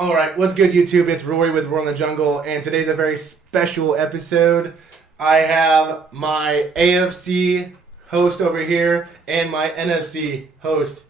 All right, what's good, YouTube? It's Rory with Roar in the Jungle, and today's a very special episode. I have my AFC host over here and my NFC host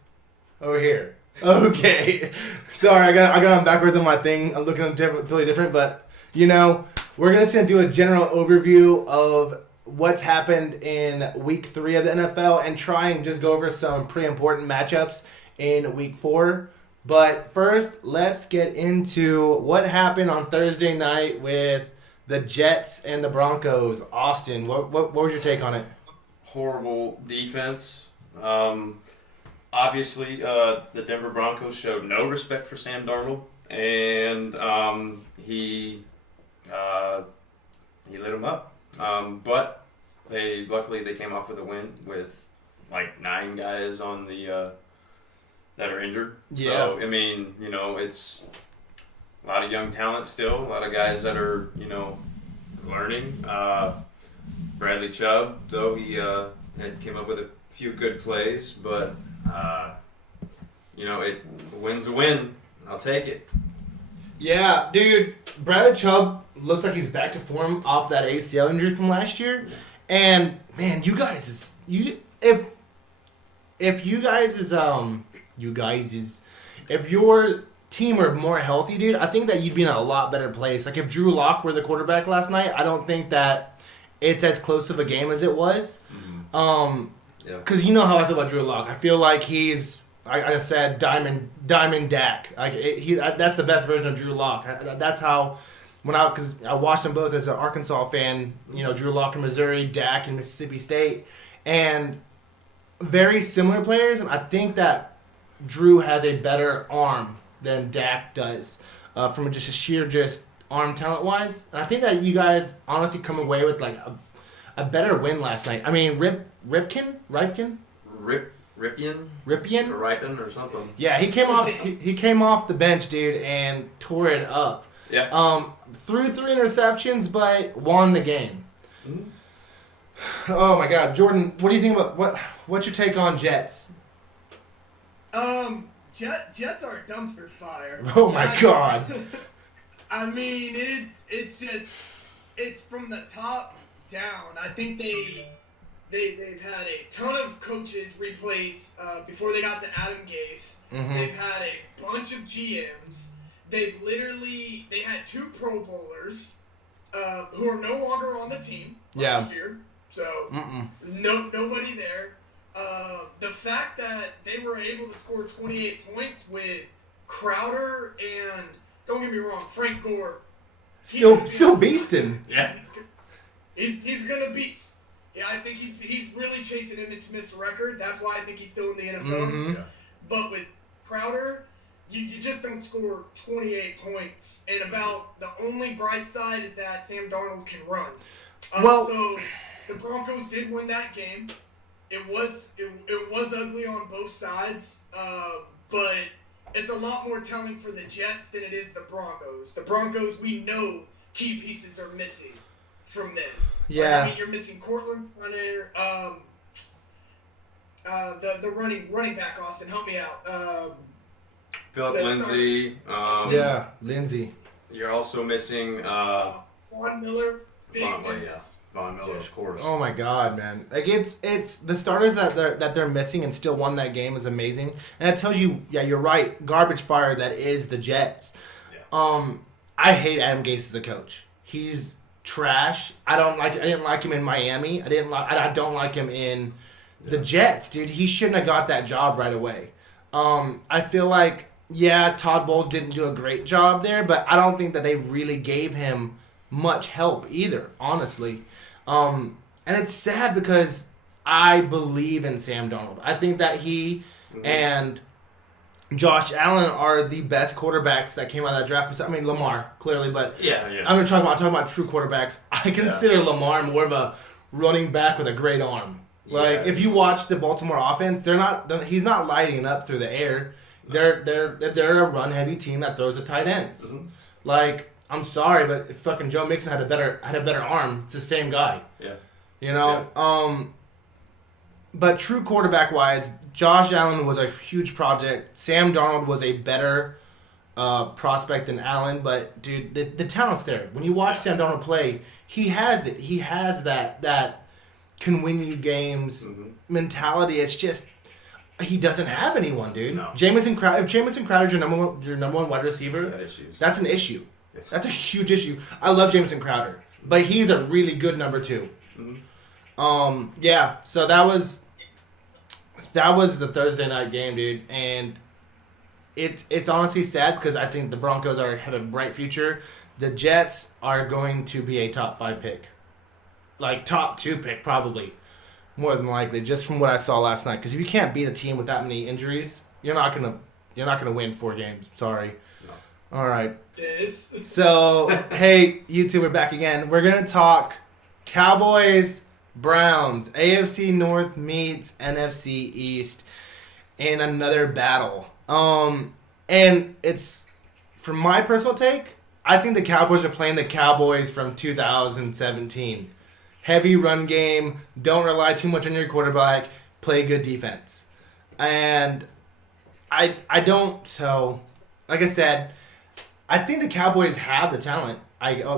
over here. Okay, sorry, I got them backwards on my thing. I'm looking totally different, but we're gonna do a general overview of what's happened in Week 3 of the NFL and try and just go over some pretty important matchups in Week 4. But first, let's get into what happened on Thursday night with the Jets and the Broncos. Austin, what was your take on it? Horrible defense. Obviously, the Denver Broncos showed no respect for Sam Darnold, and he lit them up. But luckily they came off with a win with like 9 guys on the that are injured. Yeah. So, I mean, it's a lot of young talent still, a lot of guys that are, learning. Bradley Chubb, though, he came up with a few good plays, but, win's a win. I'll take it. Yeah, dude, Bradley Chubb looks like he's back to form off that ACL injury from last year. And, man, if your team were more healthy, dude, I think that you'd be in a lot better place. Like if Drew Lock were the quarterback last night, I don't think that it's as close of a game as it was. Because you know how I feel about Drew Lock. I feel like he's, like I said, Diamond Dak. That's the best version of Drew Lock. That's how, because I watched them both as an Arkansas fan. Drew Lock in Missouri, Dak in Mississippi State, and very similar players. And I think that Drew has a better arm than Dak does, from just a sheer arm talent wise. And I think that you guys honestly come away with like a better win last night. I mean, Ripken, or something. Yeah, he came off. He came off the bench, dude, and tore it up. Yeah. Threw 3 interceptions, but won the game. Mm-hmm. Oh my God, Jordan, what do you think about what's your take on Jets? Jets are a dumpster fire. Oh my God. I mean, it's from the top down. I think they've had a ton of coaches replace before they got to Adam Gase. Mm-hmm. They've had a bunch of GMs. They had 2 Pro Bowlers who are no longer on the team last year. So nobody there. The fact that they were able to score 28 points with Crowder and, don't get me wrong, Frank Gore. Still beasting. Yeah. He's gonna beast. Yeah, I think he's really chasing Emmitt Smith's record. That's why I think he's still in the NFL. Mm-hmm. Yeah. But with Crowder, you just don't score 28 points. And about the only bright side is that Sam Darnold can run. So the Broncos did win that game. It was ugly on both sides, but it's a lot more telling for the Jets than it is the Broncos. The Broncos, we know key pieces are missing from them. Yeah. I mean, you're missing Cortland Sutton, the running back, Austin, help me out. Philip Lindsay. Lindsay. You're also missing Von Miller. Von Miller, of course. Oh my God, man! Like it's the starters that they're missing and still won that game is amazing, and that tells you, yeah, you're right. Garbage fire that is the Jets. Yeah. I hate Adam Gase as a coach. He's trash. I didn't like him in Miami. I don't like him in the Jets, dude. He shouldn't have got that job right away. I feel like Todd Bowles didn't do a great job there, but I don't think that they really gave him much help either, honestly. And it's sad because I believe in Sam Darnold. I think that he and Josh Allen are the best quarterbacks that came out of that draft. I mean, Lamar, clearly, but I'm talking about true quarterbacks. I consider Lamar more of a running back with a great arm. Like, if you watch the Baltimore offense, he's not lighting it up through the air. They're a run-heavy team that throws at tight ends. Mm-hmm. Like, I'm sorry, but if fucking Joe Mixon had a better arm, it's the same guy. Yeah. Yeah. But true quarterback wise, Josh Allen was a huge project. Sam Darnold was a better prospect than Allen, but dude, the talent's there. When you watch Sam Darnold play, he has it. He has that can win you games mentality. It's just he doesn't have anyone, dude. No. If Jamison Crowder's your number one wide receiver, that's an issue. Yes. That's a huge issue. I love Jamison Crowder, but he's a really good number 2. Yeah. So that was the Thursday night game, dude, and it's honestly sad because I think the Broncos have a bright future. The Jets are going to be a top 5 pick, like top 2 pick probably, more than likely, just from what I saw last night. Because if you can't beat a team with that many injuries, you're not gonna win 4 games. Sorry. No. All right. So hey, you two, we're back again. We're gonna talk Cowboys, Browns, AFC North meets NFC East in another battle. And it's, from my personal take, I think the Cowboys are playing the Cowboys from 2017. Heavy run game, don't rely too much on your quarterback, play good defense. And I don't, so, like I said, I think the Cowboys have the talent.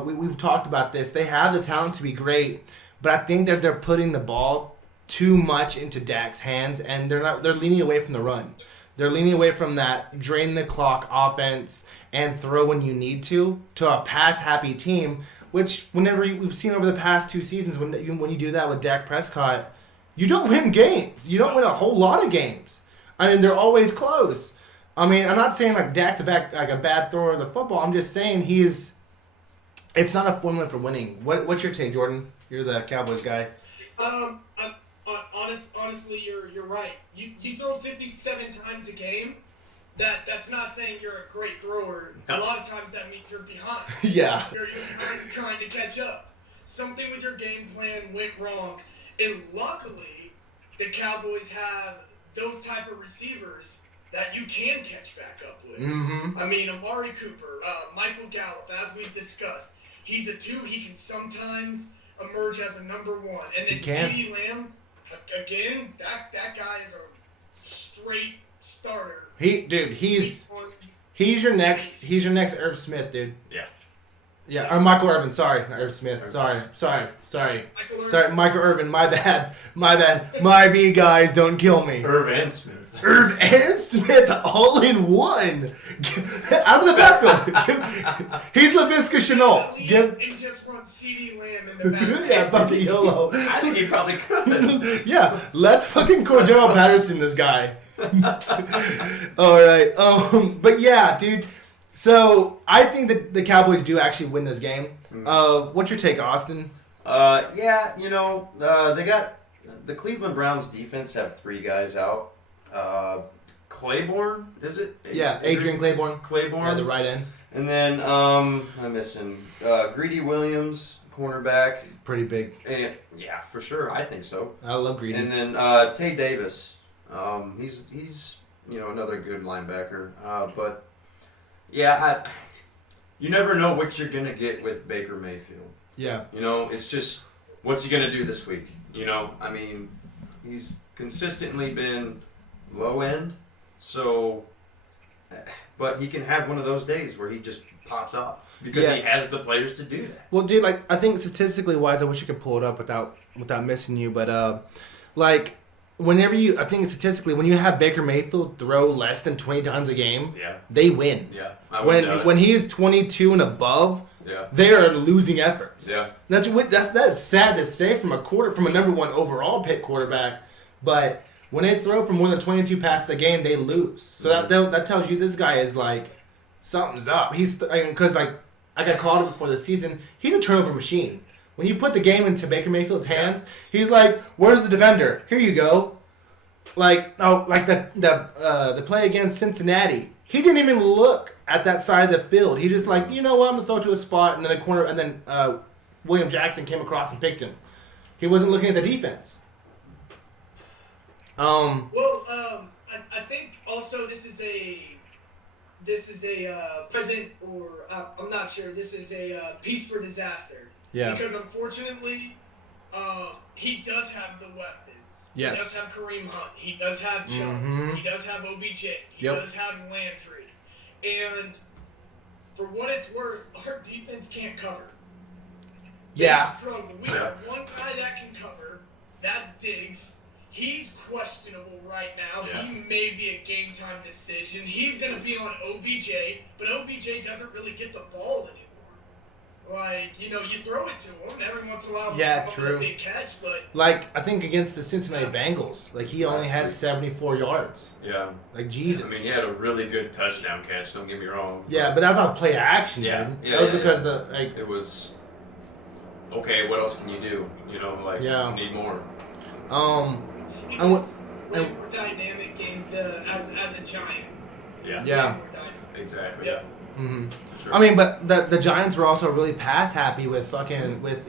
We've talked about this. They have the talent to be great, but I think that they're putting the ball too much into Dak's hands, and they're leaning away from the run. They're leaning away from that drain the clock offense and throw when you need to a pass-happy team, which we've seen over the past 2 seasons, when you do that with Dak Prescott, you don't win games. You don't win a whole lot of games. I mean, they're always close. I mean, I'm not saying like Dak's a bad thrower of the football. I'm just saying it's not a formula for winning. What's your take, Jordan? You're the Cowboys guy. Honestly, you're right. You throw 57 times a game. That's not saying you're a great thrower. A lot of times that means you're behind. Yeah. You're trying to catch up. Something with your game plan went wrong, and luckily, the Cowboys have those type of receivers that you can catch back up with. Mm-hmm. I mean, Amari Cooper, Michael Gallup, as we've discussed, he's a 2. He can sometimes emerge as a number 1, and then CeeDee Lamb. Again, that guy is a straight starter. He's your next Irv Smith, dude. Yeah. Yeah, or Michael Irvin. Sorry, not Irv Smith. Sorry. Michael Irvin. My bad. My B guys, don't kill me. Irv and Smith. Irv and Smith all in one. Out of the backfield. He's LaVisca Chenault. And just run CeeDee Lamb in the backfield. Yeah, fucking YOLO. I think he probably could. Yeah, let's fucking Cordero Patterson this guy. All right. But yeah, dude. So I think that the Cowboys do actually win this game. What's your take, Austin? Yeah, they got the Cleveland Browns defense have 3 guys out. Claiborne, is it? Yeah, Adrian Claiborne. Yeah, the right end. And then I'm missing Greedy Williams, cornerback. Pretty big. And, yeah, for sure. I think so. I love Greedy. And then Tay Davis. He's another good linebacker. But yeah, you never know what you're gonna get with Baker Mayfield. Yeah. It's just what's he gonna do this week? I mean, he's consistently been low end, so but he can have one of those days where he just pops off because he has the players to do that. Well, dude, I think statistically wise, I wish I could pull it up without missing you, but I think statistically when you have Baker Mayfield throw less than 20 times a game, they win. Yeah. When he is 22 and above, Yeah. They are losing efforts. Yeah. That's sad to say from a number one overall pick quarterback, but when they throw for more than 22 passes a game, they lose. So that tells you this guy is like something's up. Because I got called it before the season. He's a turnover machine. When you put the game into Baker Mayfield's hands, he's like, "Where's the defender? Here you go." The play against Cincinnati, he didn't even look at that side of the field. He just I'm gonna throw it to a spot, and then a corner, and then William Jackson came across and picked him. He wasn't looking at the defense. I think also this is a present, or I'm not sure. This is a piece for disaster. Yeah. Because unfortunately, he does have the weapons. Yes. He does have Kareem Hunt. He does have Chubb. Mm-hmm. He does have OBJ. He Yep. does have Landry. And for what it's worth, our defense can't cover. Yeah. They struggle. We have one guy that can cover. That's Diggs. He's questionable right now. Yeah. He may be a game time decision. He's going to be on OBJ, but OBJ doesn't really get the ball anymore. Like, you throw it to him every once in a while. Yeah, he'll true. a big catch, but Like, I think against the Cincinnati Bengals, like, he only had 74 yards. Yeah. Like, Jesus. I mean, he had a really good touchdown catch, don't get me wrong. Yeah, but that's off play action, Yeah. man. Yeah, That was yeah, because yeah. it was, okay, what else can you do? Yeah. Need more. it was way more dynamic game as a Giant. Yeah. Yeah. Way more dynamic. Exactly. Yeah. Mm-hmm. Sure. I mean, but the Giants were also really pass happy with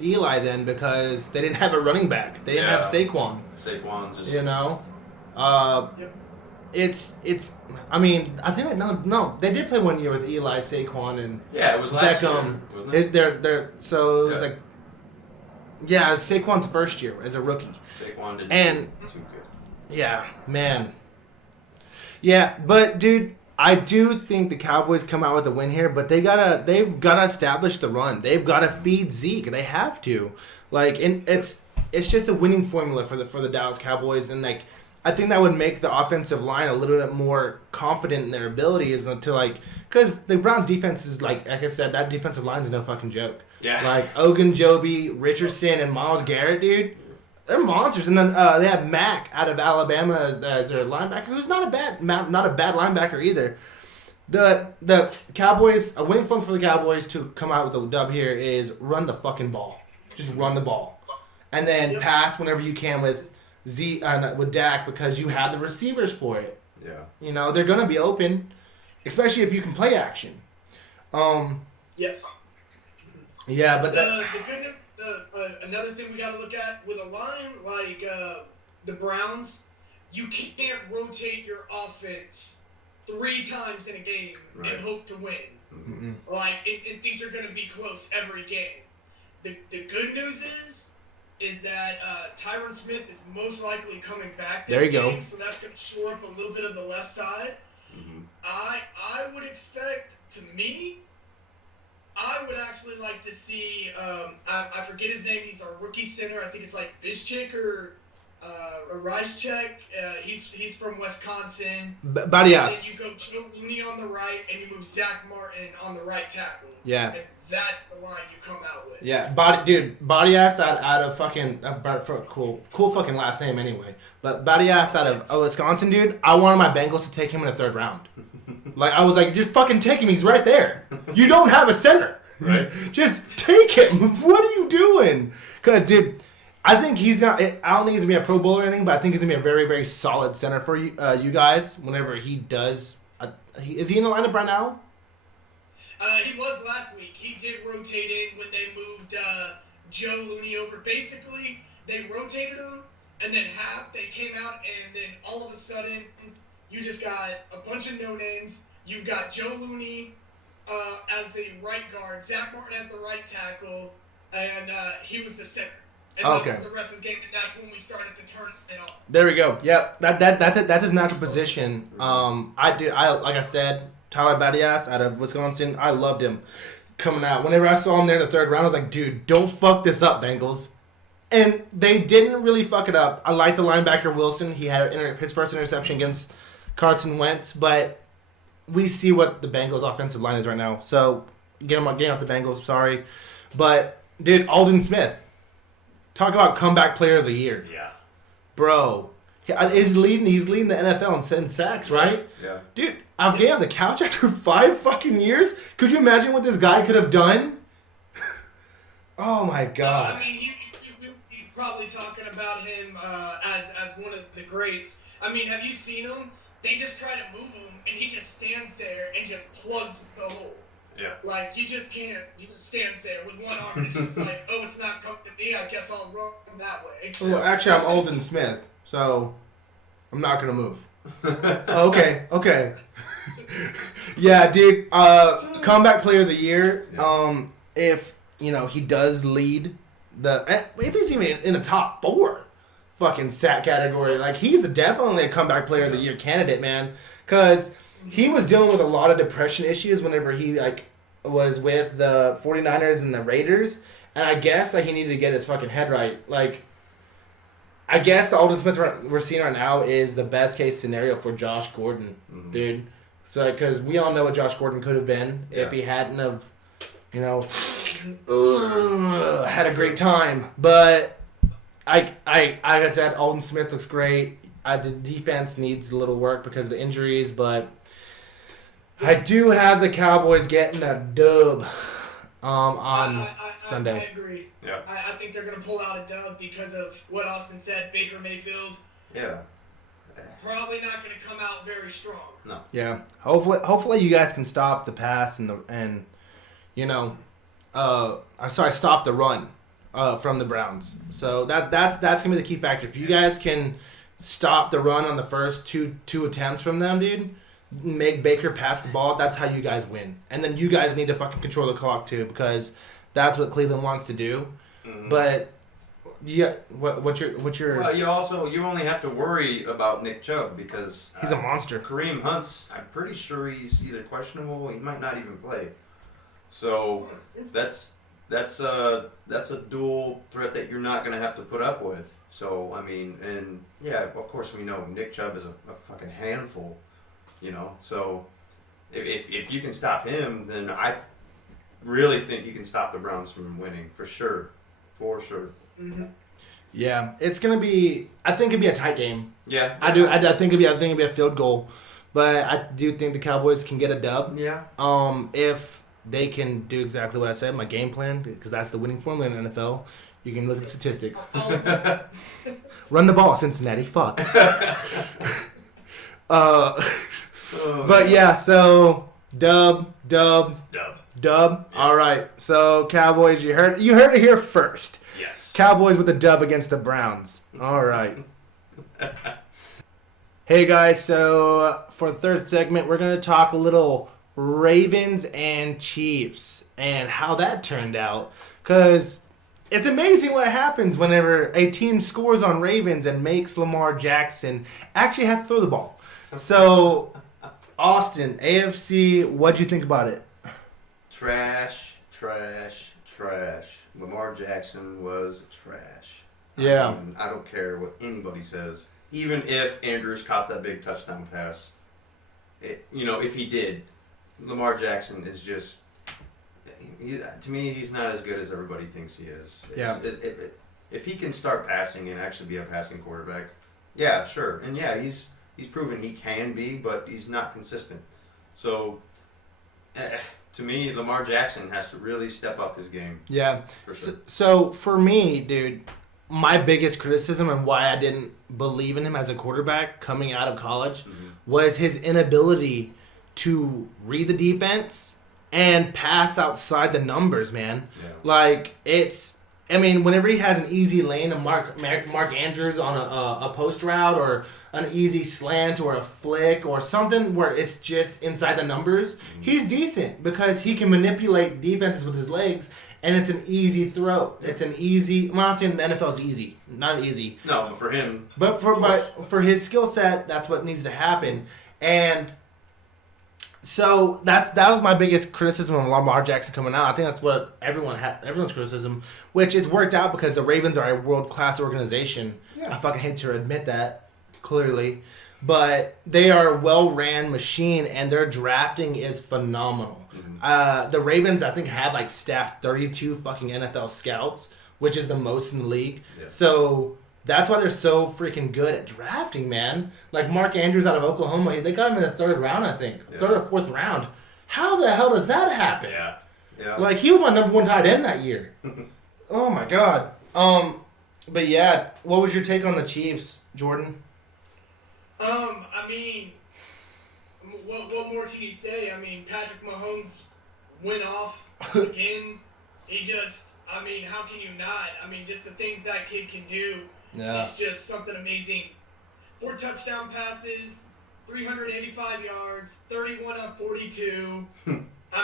Eli then because they didn't have a running back. They didn't have Saquon. Saquon just... Yep. It's. I mean, I think no, they did play 1 year with Eli, Saquon, and Yeah, it was last Beckham. year, wasn't it? They're so it was like. Yeah, it was Saquon's first year as a rookie. Saquon didn't And- do too good. Yeah, man. Yeah, but dude, I do think the Cowboys come out with a win here, but they've gotta establish the run. They've gotta feed Zeke. They have to. Like, and it's just a winning formula for the Dallas Cowboys, and like I think that would make the offensive line a little bit more confident in their abilities because the Browns defense is like I said, that defensive line is no fucking joke. Yeah. Like Ogunjobi, Richardson, and Myles Garrett, dude. They're monsters, and then they have Mack out of Alabama as their linebacker, who's not a bad linebacker either. The Cowboys, a winning formula for the Cowboys to come out with a dub here is run the fucking ball, just run the ball, and then pass whenever you can with with Dak because you have the receivers for it. Yeah. They're gonna be open, especially if you can play action. Yes. Yeah, but the goodness. Another thing we got to look at with a line like the Browns, you can't rotate your offense 3 times in a game and hope to win. Mm-hmm. Like, and think you're going to be close every game. The good news is that Tyron Smith is most likely coming back this game, so that's going to shore up a little bit of the left side. Mm-hmm. I would expect, I would actually like to see, I forget his name, he's our rookie center, I think it's like Bischik or Reischek, he's from Wisconsin. Badias. And you go Joe Looney on the right, and you move Zach Martin on the right tackle. Yeah. And that's the line you come out with. Yeah, Badias out of fucking, cool fucking last name anyway, but Badias out of Wisconsin, dude, I wanted my Bengals to take him in the 3rd round. Like, I was like, just fucking take him. He's right there. You don't have a center. Right. Just take him. What are you doing? Because, dude, I think he's going to... I don't think he's going to be a Pro Bowler or anything, but I think he's going to be a very, very solid center for you guys whenever he does... is he in the lineup right now? He was last week. He did rotate in when they moved Joe Looney over. Basically, they rotated him, and then they came out, and then all of a sudden... You just got a bunch of no-names. You've got Joe Looney as the right guard, Zach Martin as the right tackle, and he was the center. And that was the rest of the game, and that's when we started to turn it on. There we go. Yep, that's his natural position. Like I said, Tyler Badias out of Wisconsin. I loved him coming out. Whenever I saw him there in the 3rd round, I was like, dude, don't fuck this up, Bengals. And they didn't really fuck it up. I like the linebacker Wilson. He had his first interception against Carson Wentz, but we see what the Bengals' offensive line is right now. So, getting out the Bengals, sorry. But, dude, Aldon Smith. Talk about comeback player of the year. Yeah. Bro. He's leading the NFL in sacks, right? Yeah. Dude, I'm getting off the couch after 5 fucking years? Could you imagine what this guy could have done? Oh, my God. I mean, you're probably talking about him as one of the greats. I mean, have you seen him? They just try to move him, and he just stands there and just plugs the hole. Yeah. Like, you just can't. He just stands there with one arm, and it's just like, oh, it's not coming to me. I guess I'll run that way. Well, actually, I'm Aldon Smith, so I'm not going to move. Okay. Yeah, dude. Comeback player of the year. If, he does lead if he's even in the top 4. Fucking sack category. Like, he's definitely a comeback player of the year candidate, man. Because he was dealing with a lot of depression issues whenever he was with the 49ers and the Raiders, and I guess he needed to get his fucking head right. I guess the Aldon Smith we're seeing right now is the best case scenario for Josh Gordon, dude. So because we all know what Josh Gordon could have been if he hadn't have, had a great time. But like I said, Aldon Smith looks great. The defense needs a little work because of the injuries, but I do have the Cowboys getting a dub on Sunday. I agree. Yeah. I think they're going to pull out a dub because of what Austin said. Baker Mayfield. Yeah. Probably not going to come out very strong. No. Yeah. Hopefully you guys can stop the pass stop the run from the Browns. So that's gonna be the key factor. If you guys can stop the run on the first two attempts from them, dude, make Baker pass the ball, that's how you guys win. And then you guys need to fucking control the clock too, because that's what Cleveland wants to do. Mm-hmm. But yeah, what's your? Well, you only have to worry about Nick Chubb because he's a monster. Kareem Hunt's, I'm pretty sure he's either questionable. He might not even play. So that's a dual threat that you're not going to have to put up with. So I mean, and yeah, of course we know Nick Chubb is a fucking handful. So if you can stop him, then I really think you can stop the Browns from winning for sure. Mm-hmm. Yeah, it's gonna be. I think it'd be a tight game. Yeah, I do. I think it'd be a field goal, but I do think the Cowboys can get a dub. Yeah. If they can do exactly what I said, my game plan, because that's the winning formula in the NFL. You can look at the statistics. Run the ball, Cincinnati. Fuck. But yeah, so dub. All right, so Cowboys, you heard it here first. Yes. Cowboys with a dub against the Browns. All right. Hey guys, so for the third segment, we're gonna talk a little Ravens and Chiefs and how that turned out, because it's amazing what happens whenever a team scores on Ravens and makes Lamar Jackson actually have to throw the ball. So, Austin, AFC, what'd you think about it? Trash. Lamar Jackson was trash. Yeah. I don't care what anybody says. Even if Andrews caught that big touchdown pass, if he did, Lamar Jackson is just, to me, he's not as good as everybody thinks he is. If he can start passing and actually be a passing quarterback, yeah, sure. And yeah, he's proven he can be, but he's not consistent. So, to me, Lamar Jackson has to really step up his game. Yeah. For sure. So for me, dude, my biggest criticism and why I didn't believe in him as a quarterback coming out of college was his inability to read the defense and pass outside the numbers, man. Yeah. Whenever he has an easy lane, a Mark Andrews on a post route or an easy slant or a flick or something where it's just inside the numbers, he's decent because he can manipulate defenses with his legs, and it's an easy throw. It's an easy. I'm not saying the NFL's easy, not easy. No, but for him. But for his skill set, that's what needs to happen, and. So that was my biggest criticism of Lamar Jackson coming out. I think that's what everyone's criticism, which it's worked out because the Ravens are a world-class organization. Yeah. I fucking hate to admit that, clearly. But they are a well-ran machine, and their drafting is phenomenal. Mm-hmm. The Ravens, I think, have staffed 32 fucking NFL scouts, which is the most in the league. Yeah. So that's why they're so freaking good at drafting, man. Like Mark Andrews out of Oklahoma, they got him in the third round, I think. Yeah. 3rd or 4th round. How the hell does that happen? Yeah. He was my number 1 tight end that year. Oh my god. But yeah, what was your take on the Chiefs, Jordan? What more can you say? Patrick Mahomes went off again. How can you not? Just the things that kid can do. Yeah. It's just something amazing. 4 touchdown passes, 385 yards, 31 of 42.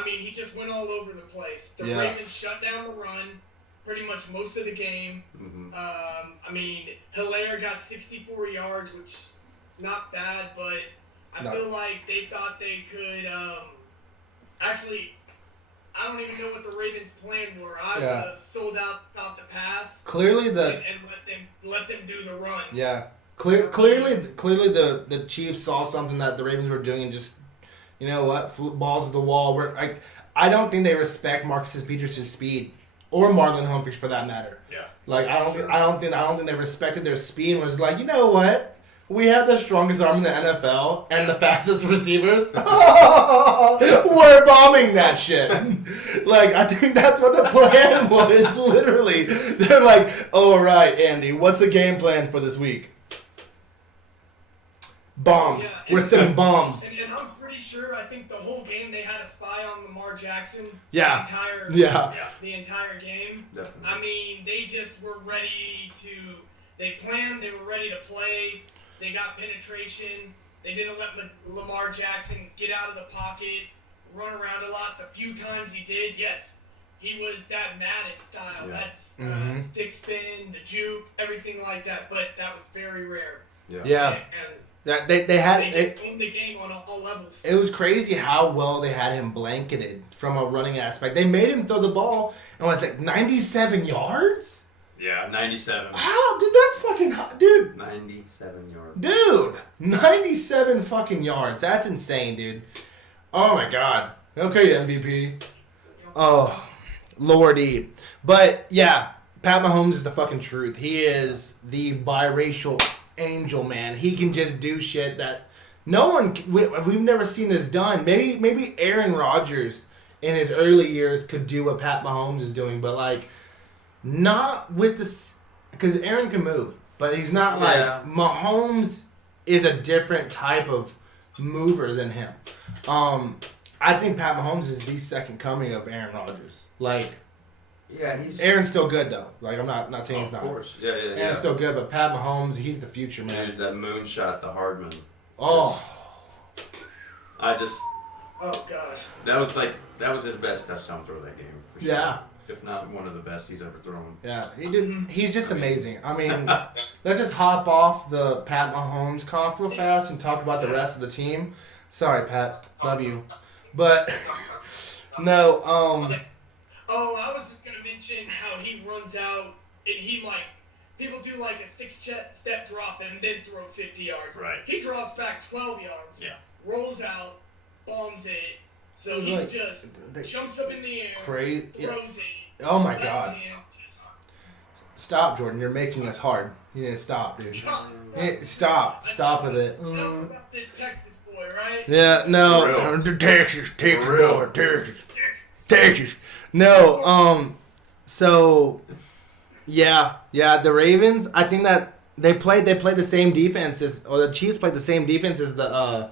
He just went all over the place. The Ravens shut down the run pretty much most of the game. Mm-hmm. Hilaire got 64 yards, which not bad, but I feel like they thought they could. Actually, I don't even know what the Ravens' plan were. I would have sold out, stopped the pass. Clearly, and let them do the run. Yeah. Clearly, the Chiefs saw something that the Ravens were doing and just, you know what, balls to the wall. I don't think they respect Marcus Peters' speed or Marlon Humphreys for that matter. Yeah. Like I don't think they respected their speed and was like, you know what? We have the strongest arm in the NFL and the fastest receivers. We're bombing that shit. Like, I think that's what the plan was, literally. They're like, all right, Andy, what's the game plan for this week? Bombs. Yeah, we're sending bombs. And I'm pretty sure, I think the whole game they had a spy on Lamar Jackson. Yeah. The entire game. Definitely. I mean, they just were ready to, they planned, they were ready to play. They got penetration. They didn't let Lamar Jackson get out of the pocket, run around a lot. The few times he did, yes, he was that Madden style. Yeah. That's stick spin, the juke, everything like that. But that was very rare. Yeah. And they just owned the game on all levels. It was crazy how well they had him blanketed from a running aspect. They made him throw the ball, and was like 97 yards? Yeah, 97. How? Dude, that's fucking hot. Dude. 97 yards. Dude. 97 fucking yards. That's insane, dude. Oh, my God. Okay, MVP. Oh, Lordy. But, yeah, Pat Mahomes is the fucking truth. He is the biracial angel, man. He can just do shit that no one... We've never seen this done. Maybe Aaron Rodgers in his early years could do what Pat Mahomes is doing, but, like... Not with this, because Aaron can move, but he's not like Mahomes is a different type of mover than him. I think Pat Mahomes is the second coming of Aaron Rodgers. Like, Aaron's still good though. Like I'm not saying he's not. Of course, yeah. Aaron's still good, but Pat Mahomes, he's the future, man. Dude, that moonshot to Hardman. Oh, Oh gosh. That was his best touchdown throw that game. For sure. Yeah. If not one of the best he's ever thrown. Yeah, he's just amazing. I mean, let's just hop off the Pat Mahomes talk real fast and talk about the rest of the team. Sorry, Pat. Love you. But, no, Oh, I was just going to mention how he runs out and he, like, people do, like, a 6-step drop and then throw 50 yards. Right. He drops back 12 yards, rolls out, bombs it. So he's like, just jumps up in the air, crazy. Throws it. Oh my God! Stop, Jordan. You're making us hard. You need to stop, dude. Stop with it. About this Texas boy, right? Yeah, no, Texas boy, Texas. No, so yeah, the Ravens. I think that they played the same defenses, or the Chiefs played the same defense as the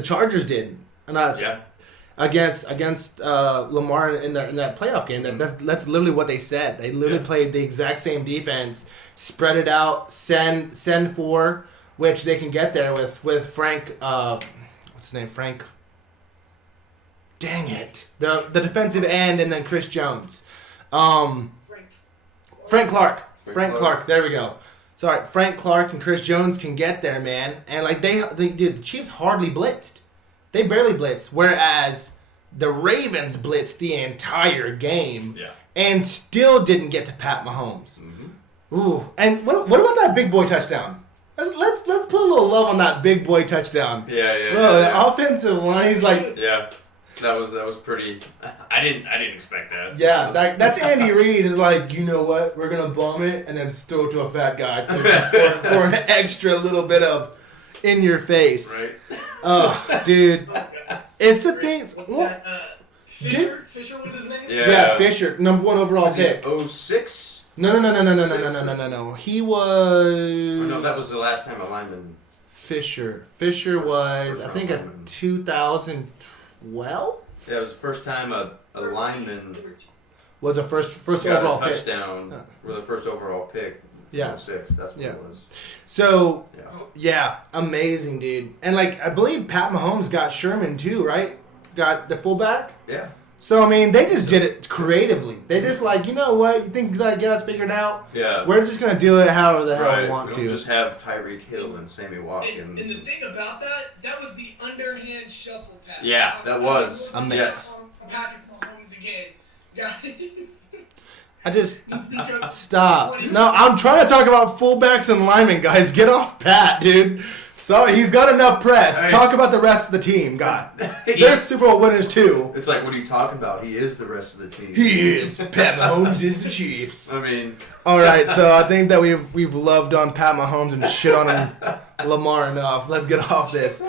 Chargers did, and against Lamar in that playoff game. That's literally what they said. They literally played the exact same defense, spread it out, send for, which they can get there with Frank. What's his name? Frank. Dang it! The defensive end, and then Chris Jones. Frank Clark. Frank Clark. There we go. Sorry, Frank Clark and Chris Jones can get there, man. And like the Chiefs hardly blitzed. They barely blitzed, whereas the Ravens blitzed the entire game and still didn't get to Pat Mahomes. Mm-hmm. Ooh, and what about that big boy touchdown? Let's put a little love on that big boy touchdown. The offensive line, he's like, that was pretty. I didn't expect that. Yeah, that's Andy Reid is like, you know what? We're gonna bomb it and then throw it to a fat guy for an extra little bit of in your face. Right. Oh, dude. It's the thing. Fisher was his name? Yeah, Fisher. Number 1 overall pick. 06? No. He was... No, that was the last time a lineman... Fisher was, I think, in 2012? Yeah, it was the first time a lineman... Was a first got overall a touchdown for the first overall pick. Yeah. 06, that's what it was. So, amazing, dude. And, like, I believe Pat Mahomes got Sherman, too, right? Got the fullback? Yeah. So, I mean, they just did it creatively. They just like, you know what? You think get us figured out? Yeah. We're just going to do it however the hell we want we to. don't just have Tyreek Hill and Sammy Watkins. And the thing about that was the underhand shuffle pass. Yeah, that was. Yes. Patrick Mahomes again. Guys. I just stop. No, I'm trying to talk about fullbacks and linemen, guys. Get off Pat, dude. So he's got enough press. Right. Talk about the rest of the team, God. They're Super Bowl winners too. It's like, what are you talking about? He is the rest of the team. He is. Pat Mahomes is the Chiefs. I mean, all right. So I think that we've loved on Pat Mahomes and shit on him, Lamar enough. Let's get off this.